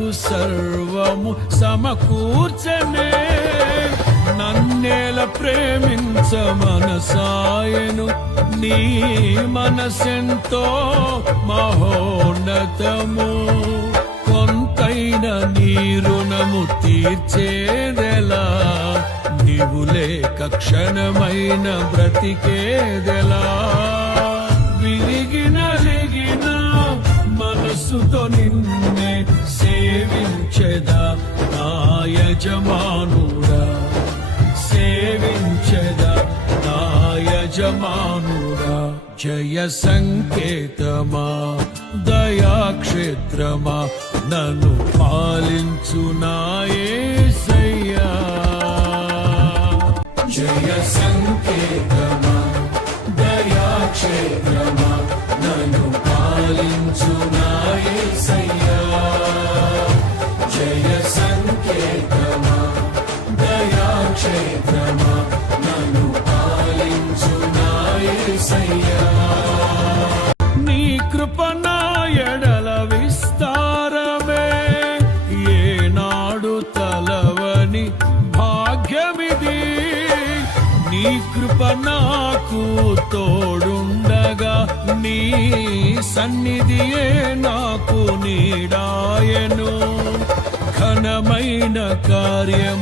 కొరకు సర్వము సమకూర్చనే. నన్నేల ప్రేమించ మనసాయను, నీ మనసెంతో మహోన్నతము. కొంతైన నీ రుణము తీర్చేదెలా, నీవు లేక క్షణమైన బ్రతికేదెలా. విరిగిన మనసుతో నిన్నే సేవించెదా నా యజమానుడా, సేవించెదా నా యజమానుడా. జయ సంకేతమా దయాక్షేత్రమా, నన్ను పాలించు నా యేసయ్యా. జయ సంకేతమా దయాక్షేత్రమా, నన్ను పాలించు నా యేసయ్యా. జయ సంకేతమా దయాక్షేత్రమా, నన్ను పాలించు నా యేసయ్యా. నీ కృప నా ఎడల విస్తారమే, ఏనాడు తలవని భాగ్యమిది. నీ కృప నాకు తోడుండగా, నీ సన్నిధియే నాకు నీడాయను. ఘనమైన కార్యము